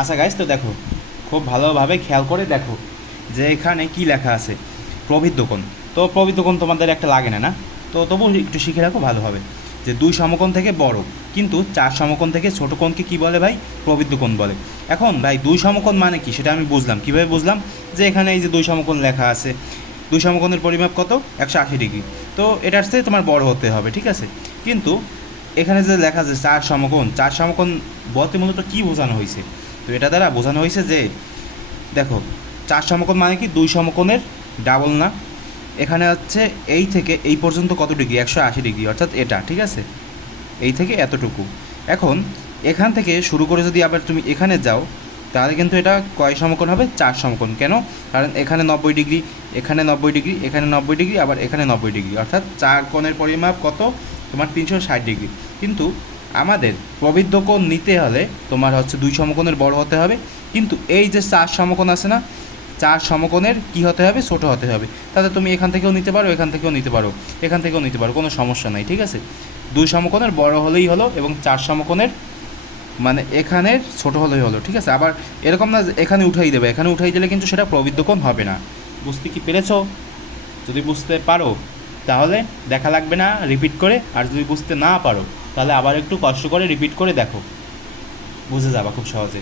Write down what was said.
আচ্ছা গাইস তো দেখো, খুব ভালোভাবে খেয়াল করে দেখো যে এখানে কি লেখা আছে। প্রবৃদ্ধ কোণ। তো প্রবৃদ্ধ কোণ তোমাদের একটা লাগে না না? তো তবু একটু শিখে রাখো, ভালো হবে। যে দুই সমকোণ থেকে বড়, কিন্তু চার সমকোণ থেকে ছোট কোণকে কী বলে ভাই? প্রবৃদ্ধ কোণ বলে। এখন ভাই, দুই সমকোণ মানে কি? সেটা আমি বুঝলাম। কীভাবে বুঝলাম? যে এখানে এই যে দুই সমকোণ লেখা আছে, দুই সমকোণের পরিমাপ কত? একশো আশি ডিগ্রি। তো এটার চেয়ে তোমার বড় হতে হবে, ঠিক আছে? কিন্তু এখানে যে লেখা আছে চার সমকোণ চার সমকোণ বলতে মূলত কী বোঝানো হয়েছে? তো এটা দ্বারা বোঝানো হয়েছে যে, দেখো, চার সমকোণ মানে কি? দুই সমকোণের ডাবল না। এখানে হচ্ছে এই থেকে এই পর্যন্ত কত ডিগ্রি? একশো আশি ডিগ্রি, অর্থাৎ এটা, ঠিক আছে? এই থেকে এতটুকু। এখন এখান থেকে শুরু করে যদি আবার তুমি এখানে যাও, তাহলে কিন্তু এটা কয় সমকোণ হবে? চার সমকোণ। কেন? কারণ এখানে নব্বই ডিগ্রি, এখানে নব্বই ডিগ্রি, এখানে নব্বই ডিগ্রি, আবার এখানে নব্বই ডিগ্রি। অর্থাৎ চার কোণের পরিমাপ কত? তোমার তিনশো ষাট ডিগ্রি। কিন্তু আমাদের প্রবৃদ্ধ কোণ নিতে হলে তোমার হচ্ছে দুই সমকোণের বড় হতে হবে। কিন্তু এই যে চার সমকোণ আছে না, চার সমকোণের কি হতে হবে? ছোট হতে হবে। তাতে তুমি এখান থেকেও নিতে পারো, এখান থেকেও নিতে পারো, এখান থেকেও নিতে পারো, কোনো সমস্যা নাই, ঠিক আছে? দুই সমকোণের বড় হলেই হলো এবং চার সমকোণের মানে এখানের ছোট হলেই হলো, ঠিক আছে? আবার এরকম না এখানে উঠাই দেবে, এখানে উঠাই দিলে কিন্তু সেটা প্রবৃদ্ধ কোণ হবে না। বুঝতে কি পেরেছ? যদি বুঝতে পারো, তাহলে দেখা লাগবে না রিপিট করে, আর যদি বুঝতে না পারো তাহলে আবার একটু কষ্ট করে রিপিট করে দেখো। বুঝে যাবা খুব সহজে।